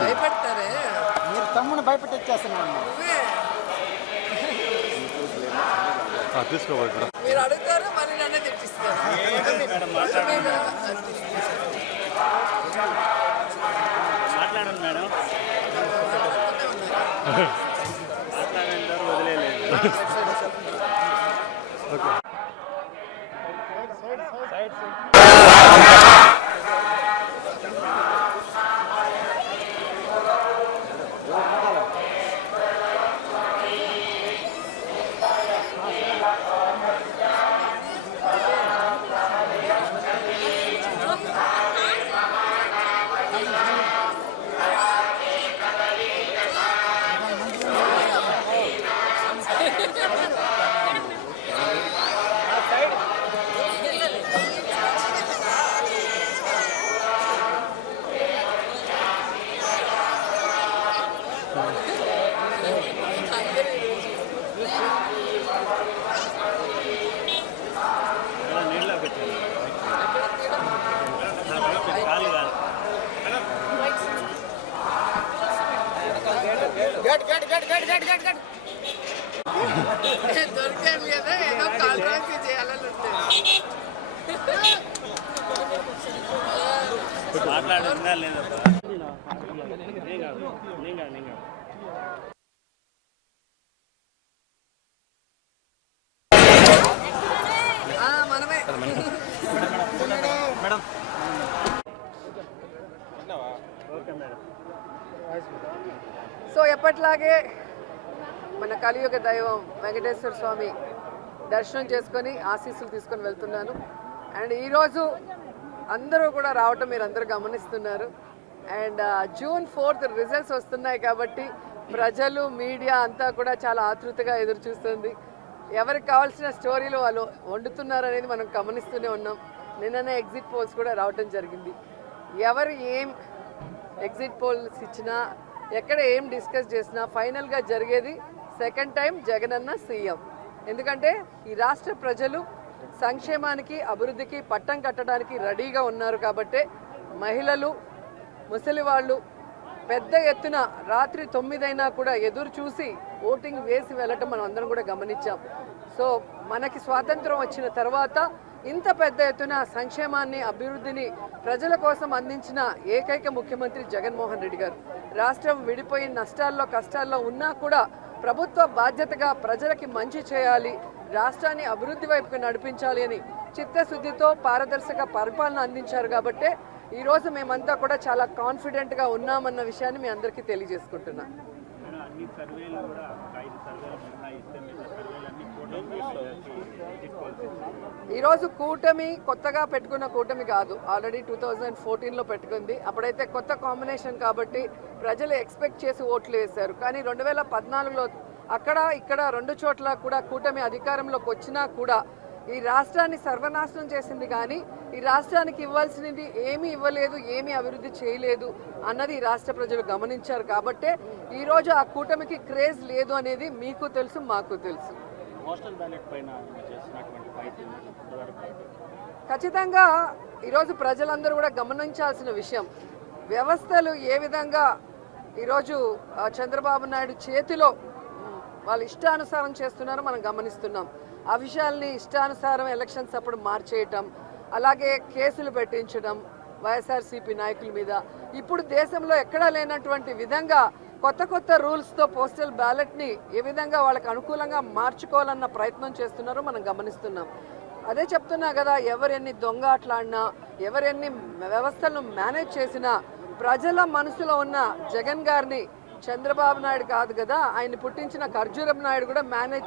భయపడతారే మీరు తమ్ముని భయపెట్టేస్తున్నాను. మీరు అడుగుతారు మళ్ళీ నన్నే తెచ్చిస్తారు. మాట్లాడండి మేడం, మాట్లాడంటారు వదిలేదు. దొరికాను కదా ఏదో కాంట్రాక్ట్ చేయాలని ఉంటుంది. మాట్లాడుతుందా లేదా మనమే మేడం. సో ఎప్పట్లాగే మన కలియుగ దైవం వెంకటేశ్వర స్వామి దర్శనం చేసుకొని ఆశీస్సులు తీసుకొని వెళ్తున్నాను. అండ్ ఈరోజు అందరూ కూడా రావటం మీరు అందరూ గమనిస్తున్నారు. అండ్ June 4th రిజల్ట్స్ వస్తున్నాయి కాబట్టి ప్రజలు మీడియా అంతా కూడా చాలా ఆతృతగా ఎదురు చూస్తుంది. ఎవరికి కావాల్సిన స్టోరీలు వాళ్ళు వండుతున్నారు అనేది మనం గమనిస్తూనే ఉన్నాం. నిన్ననే ఎగ్జిట్ పోల్స్ కూడా రావటం జరిగింది. ఎవరు ఏం ఎగ్జిట్ పోల్స్ ఇచ్చినా ఎక్కడ ఏం డిస్కస్ చేసినా ఫైనల్గా జరిగేది సెకండ్ టైం జగనన్న సీఎం. ఎందుకంటే ఈ రాష్ట్ర ప్రజలు సంక్షేమానికి అభివృద్ధికి పట్టం కట్టడానికి రెడీగా ఉన్నారు కాబట్టి మహిళలు ముసలి వాళ్ళు పెద్ద ఎత్తున రాత్రి 9 అయినా కూడా ఎదురు చూసి ఓటింగ్ వేసి వెళ్ళటం మనం అందరం కూడా గమనించాం. సో మనకి స్వాతంత్రం వచ్చిన తర్వాత ఇంత పెద్ద ఎత్తున సంక్షేమాన్ని అభివృద్ధిని ప్రజల కోసం అందించిన ఏకైక ముఖ్యమంత్రి జగన్మోహన్ రెడ్డి గారు. రాష్ట్రం విడిపోయి నష్టాల్లో కష్టాల్లో ఉన్నా కూడా ప్రభుత్వ బాధ్యతగా ప్రజలకి మంచి చేయాలి, రాష్ట్రాన్ని అభివృద్ధి వైపుకు నడిపించాలి అని చిత్తశుద్ధితో పారదర్శక పరిపాలన అందించారు కాబట్టి ఈరోజు మేమంతా కూడా చాలా కాన్ఫిడెంట్గా ఉన్నామన్న విషయాన్ని మీ అందరికీ తెలియజేసుకుంటున్నాను. ఈరోజు కూటమి కొత్తగా పెట్టుకున్న కూటమి కాదు, ఆల్రెడీ 2014లో పెట్టుకుంది. అప్పుడైతే కొత్త కాంబినేషన్ కాబట్టి ప్రజలు ఎక్స్పెక్ట్ చేసి ఓట్లు వేశారు. కానీ 2014లో అక్కడ ఇక్కడ 2 చోట్ల కూడా కూటమి అధికారంలోకి వచ్చినా కూడా ఈ రాష్ట్రాన్ని సర్వనాశనం చేసింది. కానీ ఈ రాష్ట్రానికి ఇవ్వాల్సినది ఏమీ ఇవ్వలేదు, ఏమీ అభివృద్ధి చేయలేదు అన్నది ఈ రాష్ట్ర ప్రజలు గమనించారు. కాబట్టే ఈరోజు ఆ కూటమికి క్రేజ్ లేదు అనేది మీకు తెలుసు, మాకు తెలుసు. ఖచ్చితంగా ఈరోజు ప్రజలందరూ కూడా గమనించాల్సిన విషయం, వ్యవస్థలు ఏ విధంగా ఈరోజు చంద్రబాబు నాయుడు చేతిలో వాళ్ళు ఇష్టానుసారం చేస్తున్నారో మనం గమనిస్తున్నాం. ఆ విషయాల్ని ఇష్టానుసారం ఎలక్షన్స్ అప్పుడు మార్చేయటం, అలాగే కేసులు పెట్టించడం వైఎస్ఆర్సీపీ నాయకుల మీద. ఇప్పుడు దేశంలో ఎక్కడా లేనటువంటి విధంగా కొత్త కొత్త రూల్స్తో పోస్టల్ బ్యాలెట్ని ఏ విధంగా వాళ్ళకి అనుకూలంగా మార్చుకోవాలన్న ప్రయత్నం చేస్తున్నారో మనం గమనిస్తున్నాం. అదే చెప్తున్నా కదా, ఎవరెన్ని దొంగ ఆటలాడినా, ఎవరెన్ని వ్యవస్థలను మేనేజ్ చేసినా ప్రజల మనసులో ఉన్న జగన్ గారిని చంద్రబాబు నాయుడు కాదు కదా, ఆయన పుట్టించిన ఖర్జూరపు నాయుడు కూడా మేనేజ్